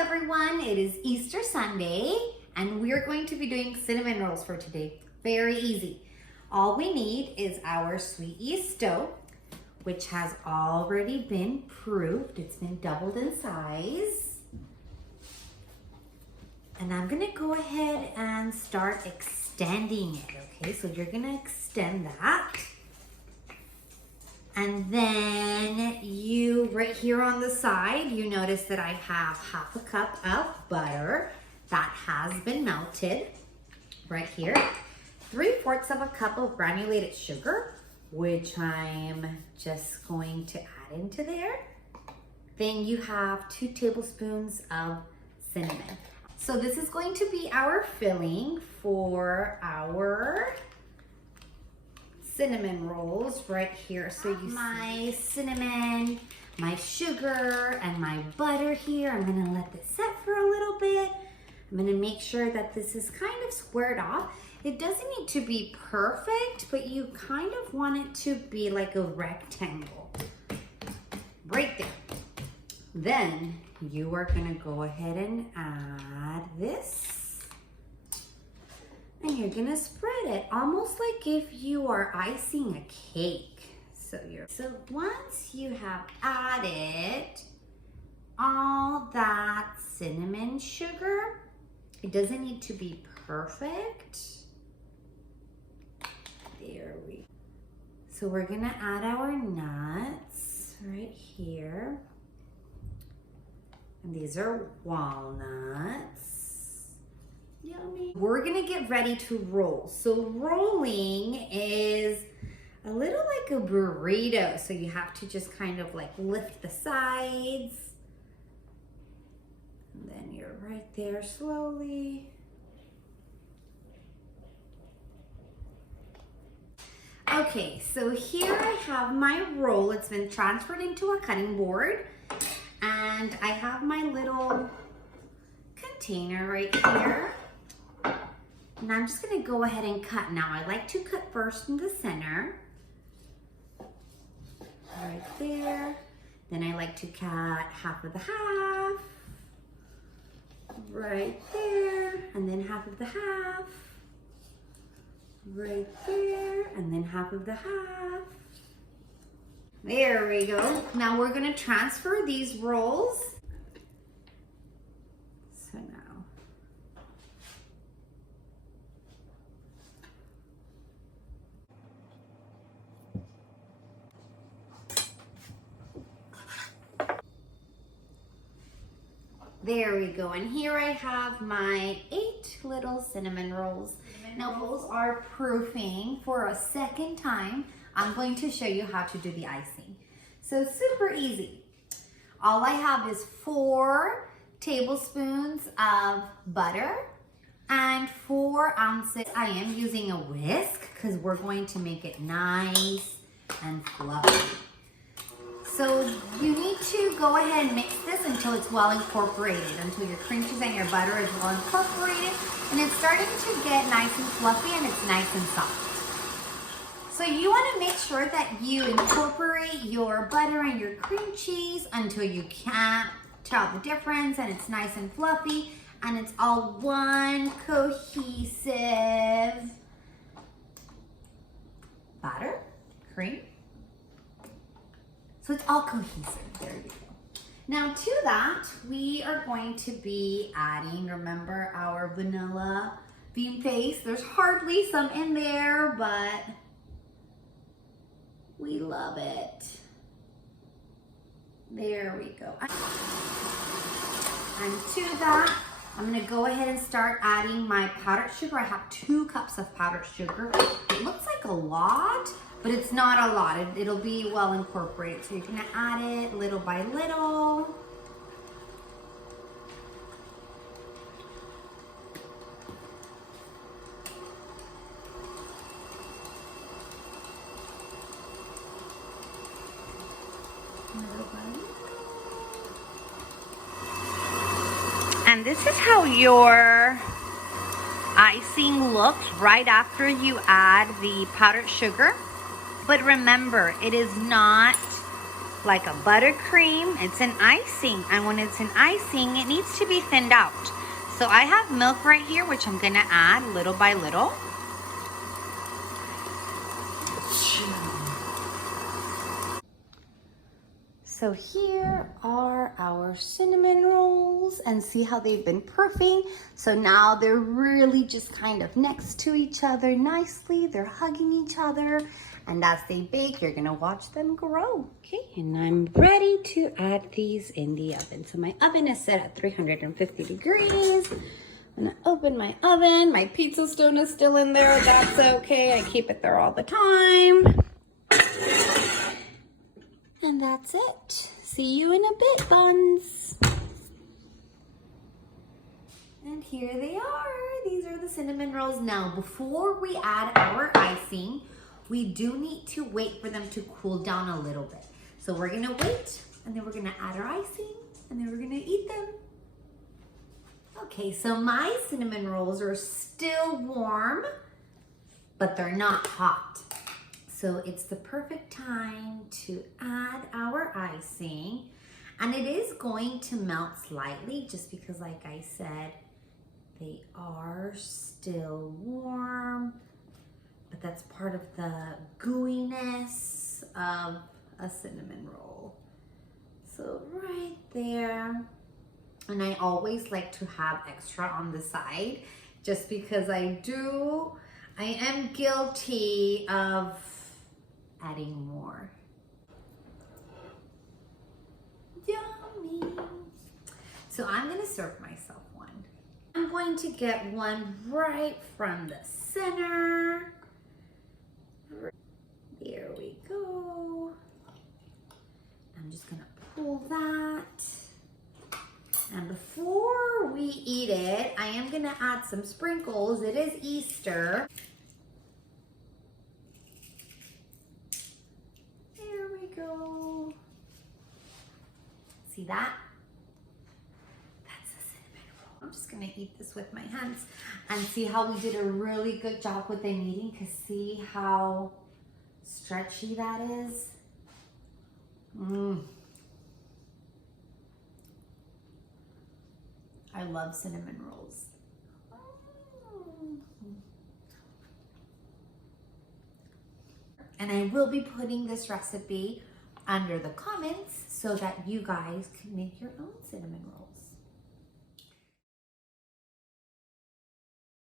everyone, it is Easter Sunday and we're going to be doing cinnamon rolls for today. Very easy. All we need is our sweet yeast dough, which has already been proofed. It's been doubled in size. And I'm gonna go ahead and start extending it, okay? So you're gonna extend that. And then you, right here on the side, you notice that I have half a cup of butter that has been melted right here. 3/4 of a cup of granulated sugar, which I'm just going to add into there. Then you have 2 tablespoons of cinnamon. So this is going to be our filling for our cinnamon rolls right here. So you see my cinnamon, my sugar, and my butter here. I'm gonna let this set for a little bit. I'm gonna make sure that this is kind of squared off. It doesn't need to be perfect, but you kind of want it to be like a rectangle. Right there. Then you are gonna go ahead and add this. And you're gonna spread it almost like if you are icing a cake. So once you have added all that cinnamon sugar, it doesn't need to be perfect. There we go. So we're gonna add our nuts right here. And these are walnuts. Yummy. We're gonna get ready to roll. So rolling is a little like a burrito. So you have to just kind of like lift the sides. And then you're right there slowly. Okay, so here I have my roll. It's been transferred into a cutting board. And I have my little container right here. And I'm just gonna go ahead and cut. Now I like to cut first in the center. Right there. Then I like to cut half of the half. Right there. And then half of the half. Right there. And then half of the half. There we go. Now we're gonna transfer these rolls. So now. There we go. And here I have my 8 little cinnamon rolls. Now those are proofing for a second time. I'm going to show you how to do the icing. So super easy. All I have is 4 tablespoons of butter and 4 ounces. I am using a whisk because we're going to make it nice and fluffy. So you need to go ahead and mix this until it's well incorporated, until your cream cheese and your butter is well incorporated and it's starting to get nice and fluffy and it's nice and soft. So you want to make sure that you incorporate your butter and your cream cheese until you can't tell the difference and it's nice and fluffy and it's all one cohesive butter, cream. So it's all cohesive. There you go. Now to that, we are going to be adding, remember, our vanilla bean paste. There's hardly some in there, but we love it. There we go. And to that, I'm gonna go ahead and start adding my powdered sugar. I have 2 cups of powdered sugar. It looks like a lot, but it's not a lot. It'll be well incorporated. So you're gonna add it little by little. And this is how your icing looks right after you add the powdered sugar. But remember, it is not like a buttercream. It's an icing, and when it's an icing, it needs to be thinned out. So I have milk right here, which I'm gonna add little by little. So here are our cinnamon rolls, and see how they've been proofing. So now they're really just kind of next to each other nicely. They're hugging each other, and as they bake, you're gonna watch them grow. Okay, and I'm ready to add these in the oven. So my oven is set at 350 degrees. I'm gonna open my oven. My pizza stone is still in there. That's okay, I keep it there all the time. And that's it. See you in a bit, buns. And here they are. These are the cinnamon rolls. Now, before we add our icing, we do need to wait for them to cool down a little bit. So we're gonna wait, and then we're gonna add our icing, and then we're gonna eat them. Okay, so my cinnamon rolls are still warm, but they're not hot. So it's the perfect time to add our icing. And it is going to melt slightly just because, like I said, they are still warm. But that's part of the gooiness of a cinnamon roll. So right there. And I always like to have extra on the side just because I am guilty of adding more. Yummy. So I'm gonna serve myself one. I'm going to get one right from the center. There we go. I'm just gonna pull that. And before we eat it, I am gonna add some sprinkles. It is Easter. There we go. See that? That's a cinnamon roll. I'm just gonna eat this with my hands and see how we did a really good job with the kneading, because see how stretchy that is? I love cinnamon rolls. And I will be putting this recipe under the comments so that you guys can make your own cinnamon rolls.